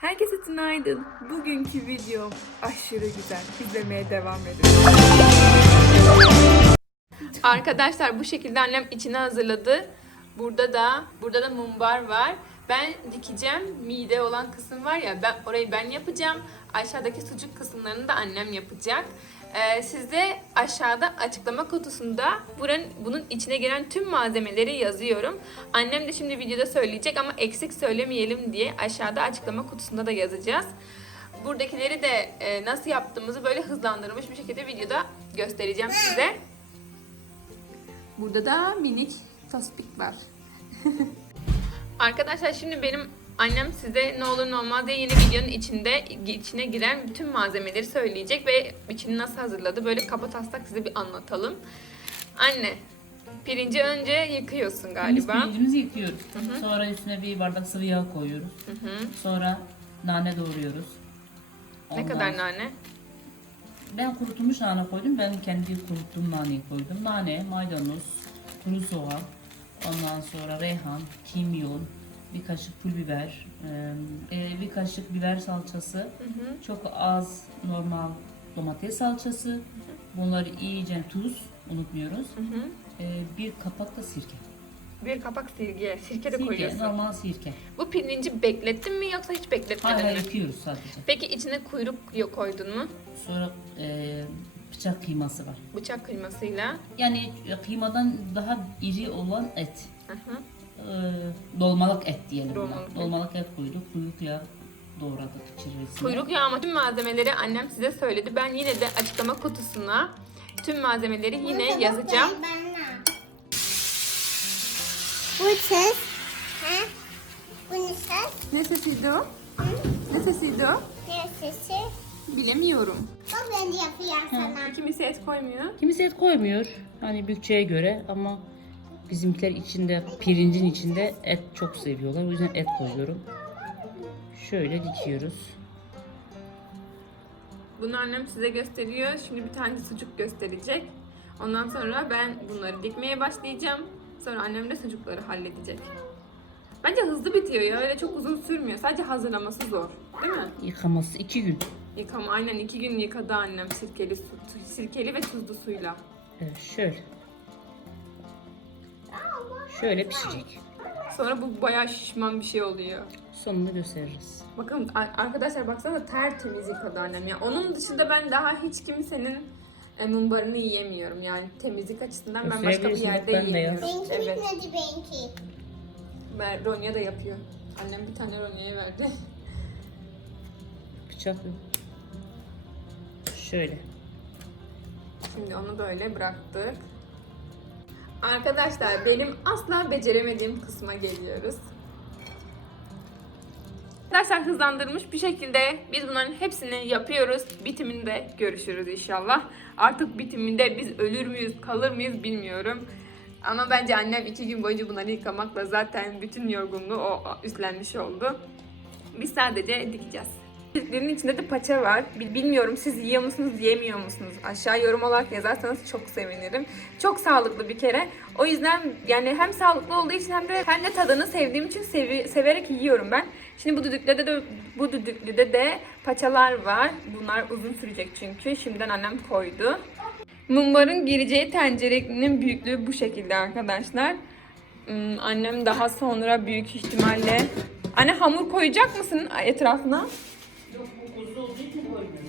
Herkese günaydın. Bugünkü videom aşırı güzel. İzlemeye devam edin. Arkadaşlar bu şekilde annem içine hazırladı. Burada da burada da mumbar var. Ben dikeceğim. Mide olan kısım var ya ben orayı ben yapacağım. Aşağıdaki sucuk kısımlarını da annem yapacak. Ee, size aşağıda açıklama kutusunda buranın, bunun içine giren tüm malzemeleri yazıyorum. Annem de şimdi videoda söyleyecek ama eksik söylemeyelim diye aşağıda açıklama kutusunda da yazacağız. Buradakileri de e, nasıl yaptığımızı böyle hızlandırılmış bir şekilde videoda göstereceğim size. Burada da minik tospik var. Arkadaşlar şimdi benim annem size ne olur ne olmaz diye yeni videonun içinde içine giren bütün malzemeleri söyleyecek ve içini nasıl hazırladı böyle kaba taslak size bir anlatalım. Anne, pirinci önce yıkıyorsun Biz galiba. pirincimizi yıkıyoruz. Sonra üstüne bir bardak sıvı yağ koyuyoruz. Hı hı. Sonra nane doğruyoruz. Ne Ondan- kadar nane? Ben kurutulmuş nane koydum. Ben kendi kuruttuğum naneyi koydum. Nane, maydanoz, kuru soğan, ondan sonra reyhan, kimyon, bir kaşık pul biber, e, bir kaşık biber salçası, Hı hı. çok az normal domates salçası. Bunları iyice tuz unutmuyoruz. Hı hı. E, bir kapak da sirke. Bir kapak sirke, sirke de Sirke, koyuyorsun. normal sirke. Bu pirinci beklettin mi yoksa hiç bekletmedin Hayır, hayır mi? yıkıyoruz sadece. Peki içine kuyruk koydun mu? Sonra e, bıçak kıyması var. Bıçak kıymasıyla. Yani kıymadan daha iri olan et. Hı hı. E, dolmalık et diyelim. buna. Dolmalık et. Dolmalık et koyduk. Kuyruk yağı doğradık içerisine. Kuyruk yağı ama tüm malzemeleri annem size söyledi. Ben yine de açıklama kutusuna tüm malzemeleri yine yazacağım. Bu ses. Ha? Bu ne ses? Ne sesiydi o? Ne sesiydi o? Ne sesi? Bilemiyorum. Bak ben de yapayım sana. Kimisi et koymuyor. Kimisi et koymuyor. Hani bütçeye göre ama bizimkiler içinde pirincin içinde et çok seviyorlar. O yüzden et koyuyorum. Şöyle dikiyoruz. Bunu annem size gösteriyor. Şimdi bir tane sucuk gösterecek. Ondan sonra ben bunları dikmeye başlayacağım. Sonra annem de sucukları halledecek. Bence hızlı bitiyor ya. Öyle çok uzun sürmüyor. Sadece hazırlaması zor. Değil mi? Yıkaması iki gün. Yıkama aynen iki gün yıkadı annem sirkeli su, sirkeli ve tuzlu suyla. Evet, şöyle. Şöyle pişecek. Sonra bu bayağı şişman bir şey oluyor. Sonunu gösteririz. Bakın arkadaşlar baksana tertemiz yıkadı annem ya. Onun dışında ben daha hiç kimsenin e, mumbarını yiyemiyorum. Yani temizlik açısından ben başka bir yerde bembeyaz. yiyemiyorum. Benimki Evet. bitmedi benimki. Ben, Ronya da yapıyor. Annem bir tane Ronya'ya verdi. Bıçak yok. Şöyle. Şimdi onu böyle bıraktık. Arkadaşlar benim asla beceremediğim kısma geliyoruz. Arkadaşlar hızlandırılmış bir şekilde biz bunların hepsini yapıyoruz. Bitiminde görüşürüz inşallah. Artık bitiminde biz ölür müyüz, kalır mıyız bilmiyorum. Ama bence annem iki gün boyunca bunları yıkamakla zaten bütün yorgunluğu o üstlenmiş oldu. Biz sadece dikeceğiz. Çocukların içinde de paça var. Bil- Bilmiyorum siz yiyor musunuz, yemiyor musunuz? Aşağı yorum olarak yazarsanız çok sevinirim. Çok sağlıklı bir kere. O yüzden yani hem sağlıklı olduğu için hem de hem de tadını sevdiğim için sevi- severek yiyorum ben. Şimdi bu düdüklüde de bu düdüklüde de paçalar var. Bunlar uzun sürecek çünkü. Şimdiden annem koydu. Mumbarın gireceği tencerenin büyüklüğü bu şekilde arkadaşlar. Hmm, annem daha sonra büyük ihtimalle... Anne hamur koyacak mısın etrafına?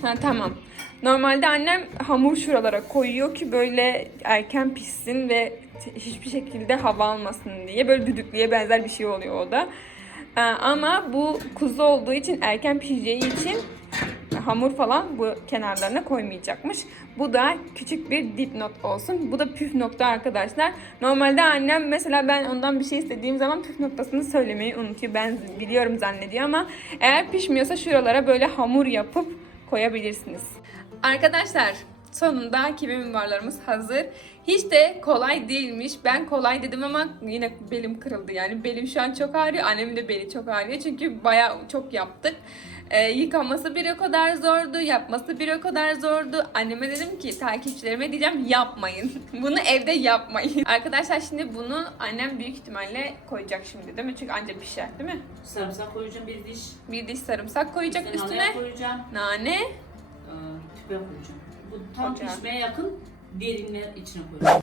Ha tamam. Normalde annem hamur şuralara koyuyor ki böyle erken pişsin ve hiçbir şekilde hava almasın diye. Böyle düdüklüye benzer bir şey oluyor o da. Ee, ama bu kuzu olduğu için erken pişeceği için hamur falan bu kenarlarına koymayacakmış. Bu da küçük bir dipnot olsun. Bu da püf nokta arkadaşlar. Normalde annem mesela ben ondan bir şey istediğim zaman püf noktasını söylemeyi unutuyor. Ben biliyorum zannediyor ama eğer pişmiyorsa şuralara böyle hamur yapıp koyabilirsiniz. Arkadaşlar sonunda kivi mimbarlarımız hazır. Hiç de kolay değilmiş. Ben kolay dedim ama yine belim kırıldı yani. Belim şu an çok ağrıyor. Annemin de beli çok ağrıyor. Çünkü bayağı çok yaptık. Ee, yıkaması bir o kadar zordu. Yapması bir o kadar zordu. Anneme dedim ki takipçilerime diyeceğim yapmayın. bunu evde yapmayın. Arkadaşlar şimdi bunu annem büyük ihtimalle koyacak şimdi değil mi? Çünkü anca pişer değil mi? Sarımsak koyacağım bir diş. Bir diş sarımsak koyacak Üstüne üstüne. nane koyacağım. Nane. Ee, koyacağım. Bu tam Koyacağım. pişmeye yakın derinler içine koyacağım.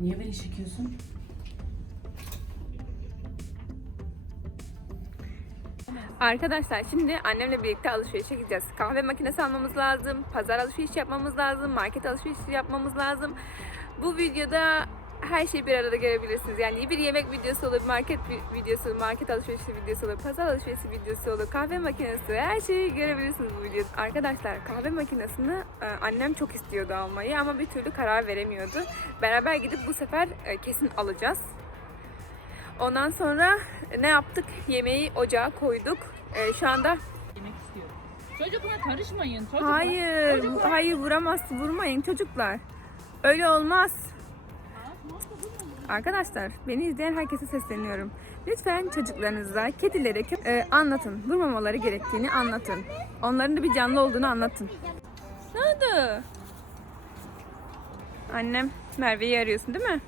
Niye beni çekiyorsun? Arkadaşlar şimdi annemle birlikte alışverişe gideceğiz. Kahve makinesi almamız lazım, pazar alışverişi yapmamız lazım, market alışverişi yapmamız lazım. Bu videoda her şeyi bir arada görebilirsiniz. Yani bir yemek videosu olur, market vi- videosu olur, market alışverişi videosu olur, pazar alışverişi videosu olur, kahve makinesi, her şeyi görebilirsiniz bu videoda. Arkadaşlar kahve makinesini e, annem çok istiyordu almayı ama bir türlü karar veremiyordu. Beraber gidip bu sefer e, kesin alacağız. Ondan sonra ne yaptık? Yemeği ocağa koyduk. Ee, şu anda Yemek istiyorum. Çocuklar karışmayın. Çocuklar. hayır, bu- hayır vuramaz, vurmayın çocuklar. Öyle olmaz. Arkadaşlar, beni izleyen herkese sesleniyorum. Lütfen çocuklarınıza, kedilere e, anlatın. Vurmamaları gerektiğini anlatın. Onların da bir canlı olduğunu anlatın. Ne oldu? Annem, Merve'yi arıyorsun değil mi?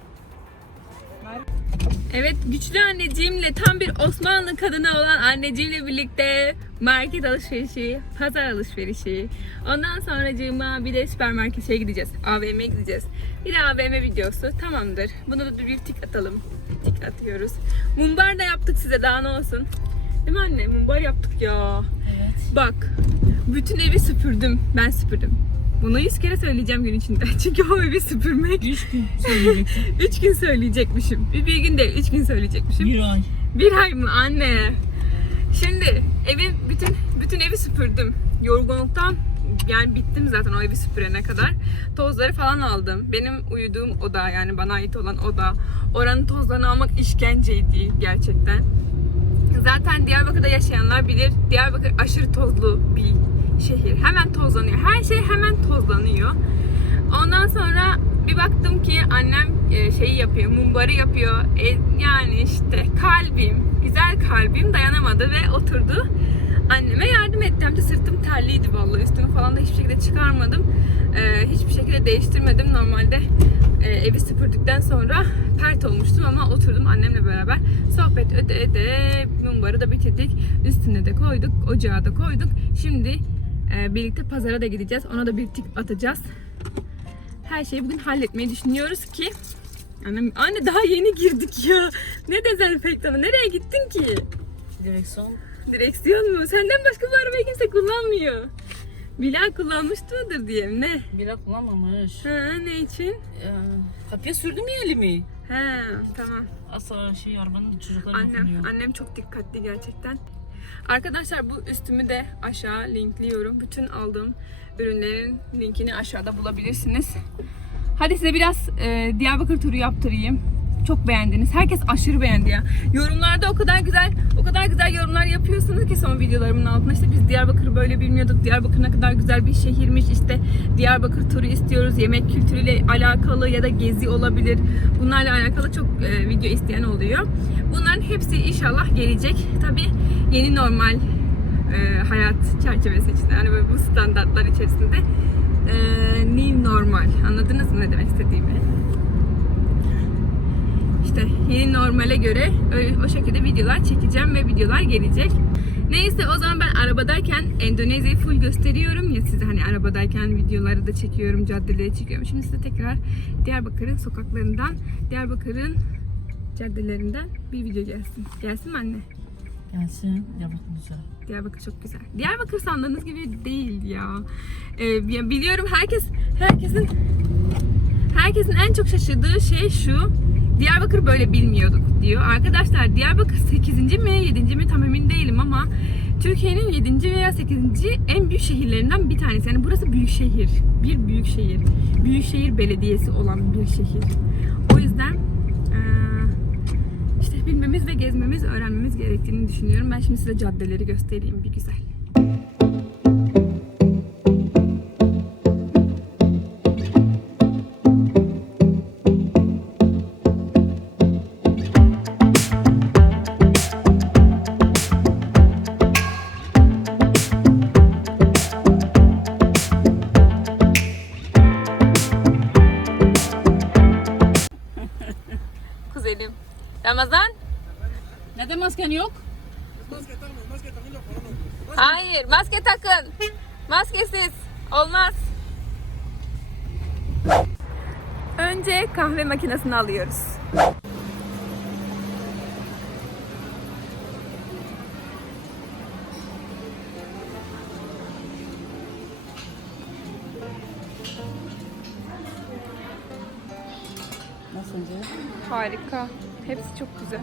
Evet güçlü anneciğimle tam bir Osmanlı kadını olan anneciğimle birlikte market alışverişi, pazar alışverişi. Ondan sonra bir de süpermarkete gideceğiz. AVM'ye gideceğiz. Bir de AVM videosu tamamdır. Bunu da bir tik atalım. Tik atıyoruz. Mumbar da yaptık size daha ne olsun. Değil mi anne? Mumbar yaptık ya. Evet. Bak bütün evi süpürdüm. Ben süpürdüm. Bunu yüz kere söyleyeceğim gün içinde. Çünkü o evi süpürmek Üç gün söyleyeceksin. Üç gün söyleyecekmişim. Bir, bir gün değil, üç gün söyleyecekmişim. Bir ay. Bir ay mı anne? Şimdi evin bütün bütün evi süpürdüm. Yorgunluktan yani bittim zaten o evi süpürene kadar. Tozları falan aldım. Benim uyuduğum oda yani bana ait olan oda. Oranın tozlarını almak işkenceydi gerçekten. Zaten Diyarbakır'da yaşayanlar bilir. Diyarbakır aşırı tozlu bir şehir. Hemen tozlanıyor. Her şey tozlanıyor. Ondan sonra bir baktım ki annem e, şeyi yapıyor, mumbarı yapıyor. E, yani işte kalbim, güzel kalbim dayanamadı ve oturdu. Anneme yardım ettim. De sırtım terliydi vallahi. Üstümü falan da hiçbir şekilde çıkarmadım. E, hiçbir şekilde değiştirmedim. Normalde e, evi süpürdükten sonra pert olmuştum ama oturdum annemle beraber sohbet öde öde mumbarı da bitirdik. Üstüne de koyduk, ocağa da koyduk. Şimdi e, birlikte pazara da gideceğiz. Ona da bir tik atacağız her şeyi bugün halletmeyi düşünüyoruz ki Annem, anne daha yeni girdik ya. Ne dezenfektanı? Nereye gittin ki? Direksiyon. Direksiyon mu? Senden başka bir arabayı kimse kullanmıyor. Bilal kullanmış mıdır diye ne? Bira kullanmamış. Ha ne için? Ee, kapıya sürdüm ya elimi. Ha tamam. Asla şey arabanın çocuklar Annem, dokunuyor. annem çok dikkatli gerçekten. Arkadaşlar bu üstümü de aşağı linkliyorum. Bütün aldığım ürünlerin linkini aşağıda bulabilirsiniz. Hadi size biraz e, Diyarbakır turu yaptırayım. Çok beğendiniz. Herkes aşırı beğendi ya. Yorumlarda o kadar güzel, o kadar güzel yorumlar yapıyorsunuz ki son videolarımın altına. İşte biz Diyarbakır'ı böyle bilmiyorduk. Diyarbakır ne kadar güzel bir şehirmiş. İşte Diyarbakır turu istiyoruz. Yemek kültürüyle alakalı ya da gezi olabilir. Bunlarla alakalı çok e, video isteyen oluyor. Bunların hepsi inşallah gelecek. Tabi yeni normal e, hayat çerçevesi içinde. Yani böyle bu standartlar içerisinde. E, new normal. Anladınız mı ne demek istediğimi? İşte yeni normale göre o şekilde videolar çekeceğim ve videolar gelecek. Neyse o zaman ben arabadayken Endonezya'yı full gösteriyorum ya size hani arabadayken videoları da çekiyorum, caddeleri çekiyorum. Şimdi size tekrar Diyarbakır'ın sokaklarından, Diyarbakır'ın caddelerinden bir video gelsin. Gelsin mi anne? Gelsin. Yapmak güzel. Diyarbakır çok güzel. Diyarbakır sandığınız gibi değil ya. Ee, biliyorum herkes herkesin herkesin en çok şaşırdığı şey şu. Diyarbakır böyle bilmiyorduk diyor. Arkadaşlar Diyarbakır 8. mi 7. mi tam emin değilim ama Türkiye'nin 7. veya 8. en büyük şehirlerinden bir tanesi. Yani burası büyük şehir. Bir büyük şehir. Büyükşehir Belediyesi olan bir şehir. O yüzden eee, bilmemiz ve gezmemiz, öğrenmemiz gerektiğini düşünüyorum. Ben şimdi size caddeleri göstereyim bir güzel. Hayır, maske takın. Maskesiz olmaz. Önce kahve makinesini alıyoruz. Nasıl Harika. Hepsi çok güzel.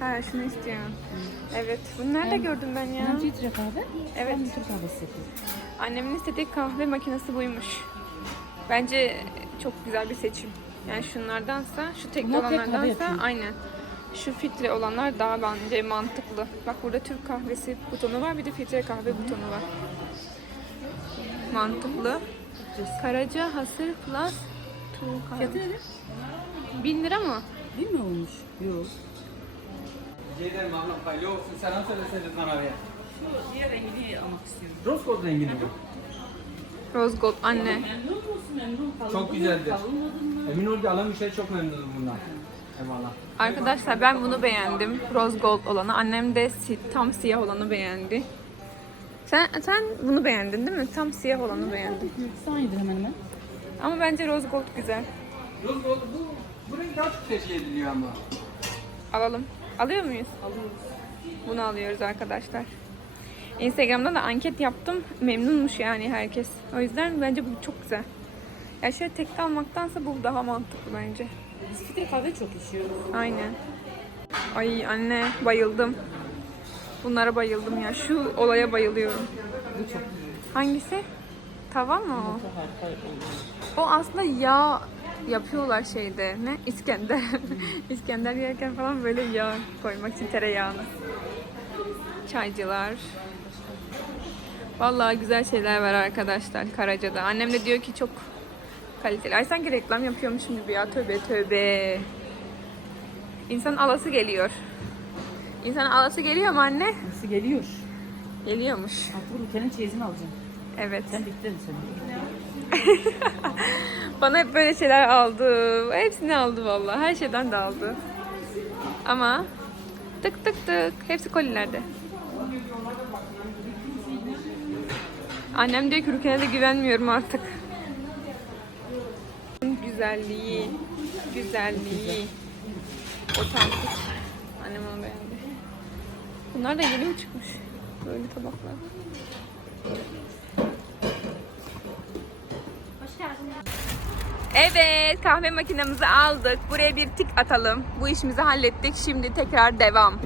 Ha şunu istiyorum. Evet. Bunu nerede gördüm ben ya? Hem filtre kahve, Evet. hem Türk kahvesi yapıyor. Annemin istediği kahve makinesi buymuş. Bence çok güzel bir seçim. Yani şunlardansa, şu tekli olanlardansa aynen. Şu filtre olanlar daha bence mantıklı. Bak burada Türk kahvesi butonu var, bir de filtre kahve butonu var. Mantıklı. Karaca Hasır Plus Tuğ kahve. Fiyatı nedir? 1000 lira mı? Değil mi olmuş? Yok. Ceyden Mahmut Kaylo selam söyleseniz bana bir. Şu diğer rengini almak istiyorum. Rose gold rengini mi? Rose Gold anne. Memnun musun? Memnun kalın. Çok güzeldir. Emin ol ki alan bir şey çok memnunum bundan. Eyvallah. Arkadaşlar ben bunu beğendim. Rose Gold olanı. Annem de si- tam siyah olanı beğendi. Sen sen bunu beğendin değil mi? Tam siyah olanı beğendin. İkisi aynıdır hemen hemen. Ama bence Rose Gold güzel. Rose gold bu, bu renk daha çok tercih ediliyor ama. Alalım. Alıyor muyuz? Alıyoruz. Bunu alıyoruz arkadaşlar. Instagram'da da anket yaptım. Memnunmuş yani herkes. O yüzden bence bu çok güzel. Ya şöyle tekli almaktansa bu daha mantıklı bence. Biz filtre kahve çok içiyoruz. Aynen. Ay anne bayıldım. Bunlara bayıldım ya. Şu olaya bayılıyorum. Bu çok Hangisi? Tava mı o? O aslında yağ yapıyorlar şeyde. Ne? İskender. İskender yerken falan böyle yağ koymak için tereyağını. Çaycılar. Vallahi güzel şeyler var arkadaşlar Karaca'da. Annem de diyor ki çok kaliteli. Ay sanki reklam yapıyormuşum gibi ya. Tövbe tövbe. İnsan alası geliyor. İnsan alası geliyor mu anne? Nasıl geliyor? Geliyormuş. Artık bu ülkenin çeyizini alacağım. Evet. Sen bittin sen. Bana hep böyle şeyler aldı. Hepsini aldı vallahi. Her şeyden de aldı. Ama tık tık tık. Hepsi kolilerde. Annem diyor ki Rukiye'ne de güvenmiyorum artık. Güzelliği. Güzelliği. Otantik. Annem onu beğendi. Bunlar da yeni mi çıkmış? Böyle tabaklar. Evet kahve makinemizi aldık. Buraya bir tik atalım. Bu işimizi hallettik. Şimdi tekrar devam.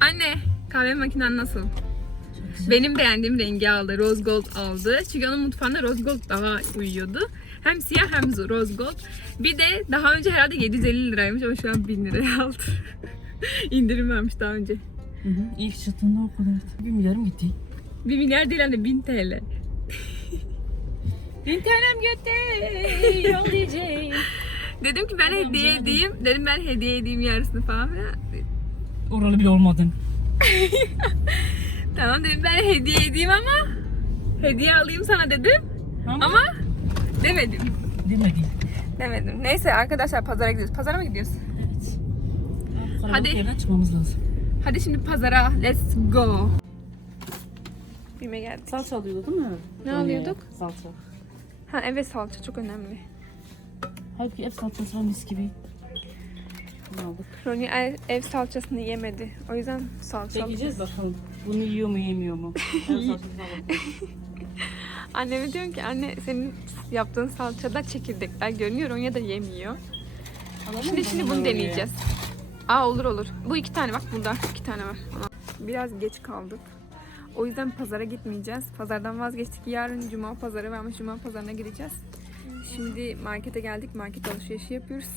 Anne kahve makinen nasıl? Benim beğendiğim rengi aldı. Rose gold aldı. Çünkü onun mutfağında rose gold daha uyuyordu. Hem siyah hem rose gold. Bir de daha önce herhalde 750 liraymış ama şu an 1000 liraya aldı. İndirim vermiş daha önce. Hı hı. İlk çıktığında o kadar. Bir milyarım gitti. 1 milyar değil hem de 1000 TL. Bin tanem götte yol diyeceğim. Dedim ki ben hediye edeyim. Dedim ben hediye edeyim yarısını falan filan. Oralı bile olmadın. Tamam dedim ben hediye edeyim ama hediye alayım sana dedim. Ama, Ama demedim. demedi. Demedim. Neyse arkadaşlar pazara gidiyoruz. Pazara mı gidiyoruz? Evet. Hadi. Çıkmamız lazım. Hadi şimdi pazara. Let's go. Bime geldik. Salça alıyorduk değil mi? Ne Dolmaya. alıyorduk? Salça. Ha evet salça çok önemli. Halbuki ev salçası var mis gibi. Aldık. Roni ev, salçasını yemedi. O yüzden salça Çekeceğiz bakalım. Bunu yiyor mu yemiyor mu? Anneme diyorum ki anne senin yaptığın salçada çekirdekler görünüyor. Ronya da yemiyor. Alalım Şimdi şimdi bunu deneyeceğiz. Aa olur olur. Bu iki tane bak burada iki tane var. Biraz geç kaldık. O yüzden pazara gitmeyeceğiz. Pazardan vazgeçtik. Yarın cuma pazarı varmış. Cuma pazarına gideceğiz. Şimdi markete geldik. Market alışverişi yapıyoruz.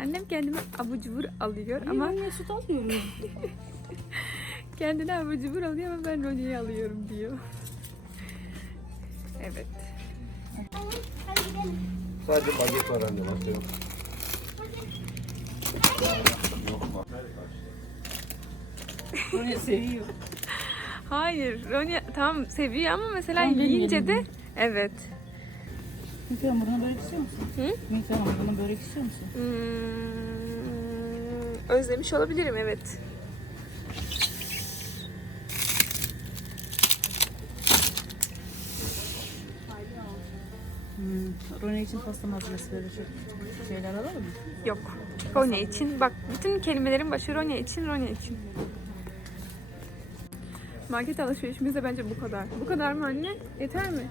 Annem kendime abur cubur alıyor Ama ben süt almıyorum? kendine abur cubur alıyor ama ben Ronya'yı alıyorum diyor. Evet. Hadi gidelim. Sadece baget var anne başka yok. Bunu seviyor. Hayır, Ronya tamam seviyor ama mesela Tamam, benim yiyince de evet. Mikro hamuruna börek istiyor musun? Hı? Mikro hamuruna börek istiyor musun? Hmm, özlemiş olabilirim evet. Hmm. Rone için pasta malzemesi verecek. Şeyler alalım mı? Yok. Ronya için. Bak bütün kelimelerin başı Ronya için, Ronya için. Market alışverişimiz de bence bu kadar. Bu kadar mı anne? Yeter mi?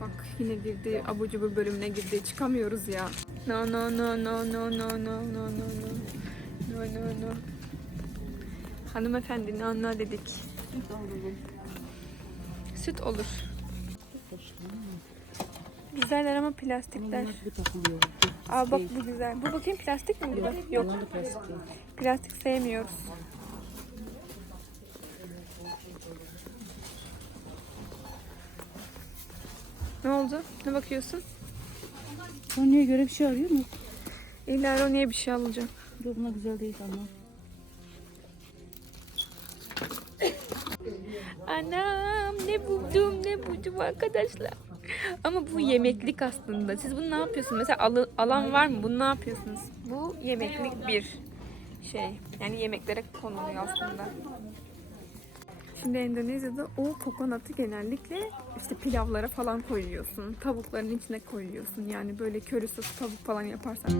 Bak yine girdi, abur cubur bölümüne girdi. Çıkamıyoruz ya. No no no no no no no no no no. No no no. Hanımefendi no no dedik. Süt alalım. Süt olur. Güzeller ama plastikler. Aa bak bu güzel. Bu bakayım plastik mi? Yok. Da plastik sevmiyoruz. Ne oldu? Ne bakıyorsun? Rone'ye göre bir şey arıyor mu? İlla Ronya'ya bir şey alacağım. Yok buna güzel değil ama. Anam ne buldum ne buldum arkadaşlar. Ama bu yemeklik aslında. Siz bunu ne yapıyorsunuz? Mesela alı- alan var mı? Bunu ne yapıyorsunuz? Bu yemeklik bir şey. Yani yemeklere konuluyor aslında. Şimdi Endonezya'da o kokonatı genellikle işte pilavlara falan koyuyorsun. Tavukların içine koyuyorsun. Yani böyle köri sosu tavuk falan yaparsan.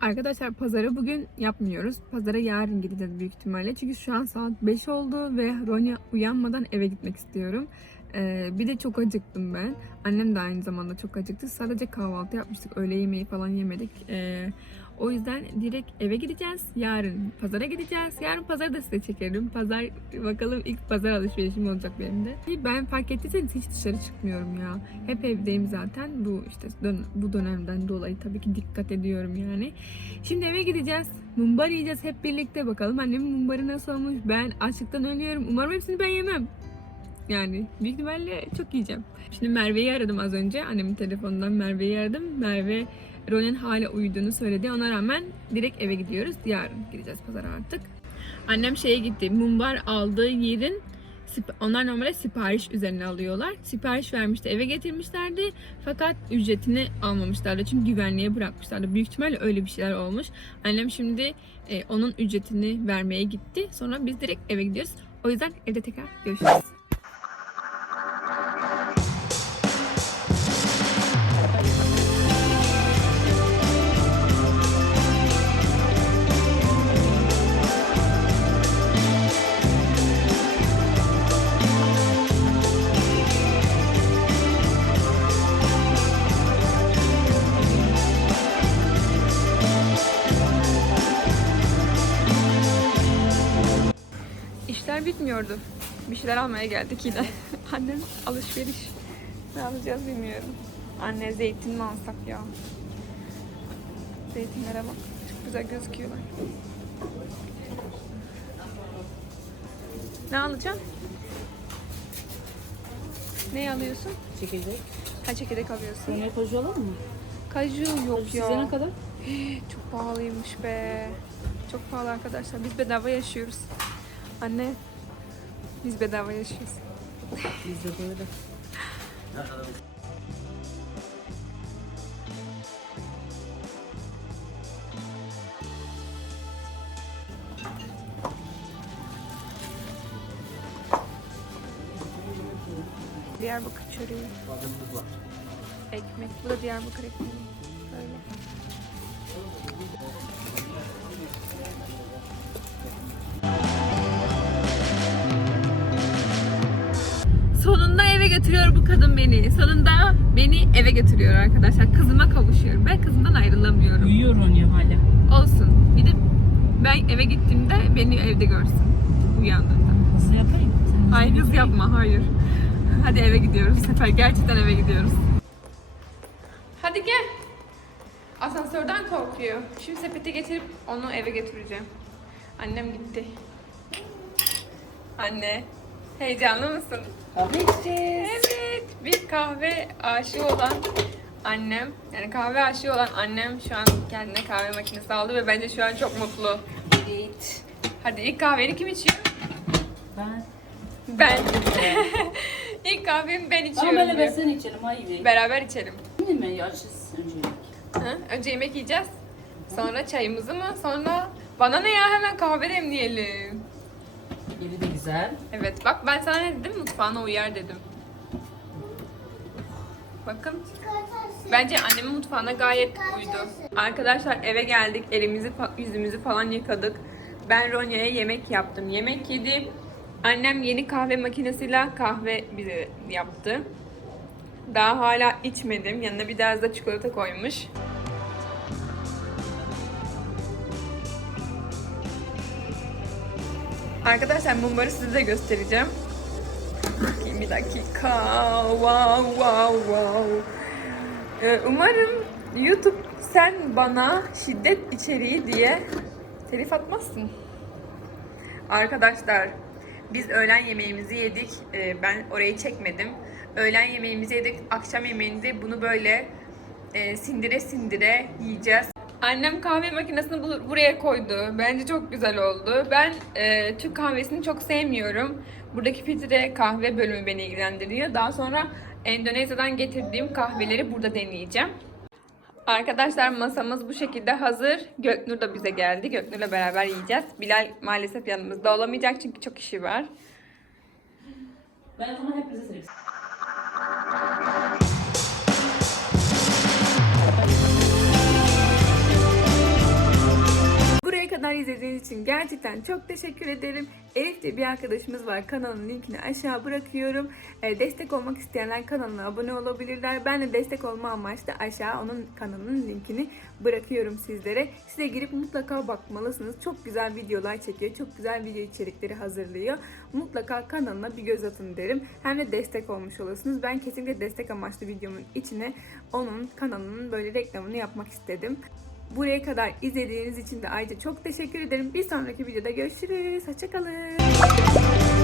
Arkadaşlar pazarı bugün yapmıyoruz. Pazara yarın gideceğiz büyük ihtimalle. Çünkü şu an saat 5 oldu ve Ronya uyanmadan eve gitmek istiyorum. Ee, bir de çok acıktım ben. Annem de aynı zamanda çok acıktı. Sadece kahvaltı yapmıştık. Öğle yemeği falan yemedik. Ee, o yüzden direkt eve gideceğiz. Yarın pazara gideceğiz. Yarın pazarı da size çekerim. Pazar bakalım ilk pazar alışverişim olacak benim de. Ben fark ettiyseniz hiç dışarı çıkmıyorum ya. Hep evdeyim zaten. Bu işte dön- bu dönemden dolayı tabii ki dikkat ediyorum yani. Şimdi eve gideceğiz. Mumbar yiyeceğiz hep birlikte. Bakalım annemin mumbarı nasıl olmuş. Ben açlıktan ölüyorum. Umarım hepsini ben yemem. Yani büyük ihtimalle çok yiyeceğim. Şimdi Merve'yi aradım az önce. Annemin telefonundan Merve'yi aradım. Merve Ronen hala uyuduğunu söyledi. Ona rağmen direkt eve gidiyoruz. Yarın gideceğiz pazara artık. Annem şeye gitti. Mumbar aldığı yerin onlar normalde sipariş üzerine alıyorlar. Sipariş vermişti, eve getirmişlerdi. Fakat ücretini almamışlardı. Çünkü güvenliğe bırakmışlardı. Büyük ihtimalle öyle bir şeyler olmuş. Annem şimdi e, onun ücretini vermeye gitti. Sonra biz direkt eve gidiyoruz. O yüzden evde tekrar görüşürüz. İşler bitmiyordu. Bir şeyler almaya geldik yine. Annem alışveriş. Ne alacağız bilmiyorum. Anne zeytin mi alsak ya? Zeytinlere bak. Çok güzel gözüküyorlar. Ne alacaksın? Ne alıyorsun? Çekirdek. Ha çekirdek alıyorsun. Rone'ye koca alalım mı? Kaju yok Size ya. ne kadar? Çok pahalıymış be. Çok pahalı arkadaşlar. Biz bedava yaşıyoruz. Anne, biz bedava yaşıyoruz. Biz de böyle. Diyarbakır çöreği. Ekmek. Bu da Diyarbakır ekmeği. Götürüyor bu kadın beni. Sonunda beni eve götürüyor arkadaşlar. Kızıma kavuşuyorum. Ben kızımdan ayrılamıyorum. Uyuyor Ronya hala. Olsun. Bir de ben eve gittiğimde beni evde görsün. Uyandığında. Hızlı yapayım. Sen Ay hız yapma, hayır. Hadi eve gidiyoruz bu sefer. Gerçekten eve gidiyoruz. Hadi gel. Asansörden korkuyor. Şimdi sepeti getirip onu eve götüreceğim. Annem gitti. Anne, heyecanlı mısın? Kahve içeceğiz. Evet, bir kahve aşığı olan annem, yani kahve aşığı olan annem şu an kendine kahve makinesi aldı ve bence şu an çok mutlu. Evet. Hadi ilk kahveni kim içiyor? Ben. Ben. ilk kahvemi ben Ama içiyorum. böyle diyor. versen içelim. Hayır. Beraber içelim. Değil mi? Açız öncelik. Hı? Önce yemek yiyeceğiz. Sonra çayımızı mı? Sonra bana ne ya hemen kahve demleyelim. Yeri de güzel. Evet bak ben sana ne dedim? Mutfağına uyar dedim. Bakın bence annemin mutfağına gayet uydu. Arkadaşlar eve geldik. Elimizi yüzümüzü falan yıkadık. Ben Ronya'ya yemek yaptım. Yemek yedi. Annem yeni kahve makinesiyle kahve bize yaptı. Daha hala içmedim. Yanına biraz da çikolata koymuş. Arkadaşlar mumbarı size de göstereceğim. Bakayım bir dakika. Wow wow wow. Ee, umarım YouTube sen bana şiddet içeriği diye telif atmazsın. Arkadaşlar biz öğlen yemeğimizi yedik. Ee, ben orayı çekmedim. Öğlen yemeğimizi yedik. Akşam yemeğinde bunu böyle e, sindire sindire yiyeceğiz. Annem kahve makinesini bu- buraya koydu. Bence çok güzel oldu. Ben e, Türk kahvesini çok sevmiyorum. Buradaki filtre kahve bölümü beni ilgilendiriyor. Daha sonra Endonezya'dan getirdiğim kahveleri burada deneyeceğim. Arkadaşlar masamız bu şekilde hazır. Göknur da bize geldi. Göknur'la beraber yiyeceğiz. Bilal maalesef yanımızda olamayacak çünkü çok işi var. Ben sana hep bize servis. Buraya kadar izlediğiniz için gerçekten çok teşekkür ederim. Elif diye bir arkadaşımız var. Kanalın linkini aşağı bırakıyorum. E, destek olmak isteyenler kanalına abone olabilirler. Ben de destek olma amaçlı aşağı onun kanalının linkini bırakıyorum sizlere. Size girip mutlaka bakmalısınız. Çok güzel videolar çekiyor. Çok güzel video içerikleri hazırlıyor. Mutlaka kanalına bir göz atın derim. Hem de destek olmuş olursunuz. Ben kesinlikle destek amaçlı videomun içine onun kanalının böyle reklamını yapmak istedim. Buraya kadar izlediğiniz için de ayrıca çok teşekkür ederim. Bir sonraki videoda görüşürüz. Hoşçakalın.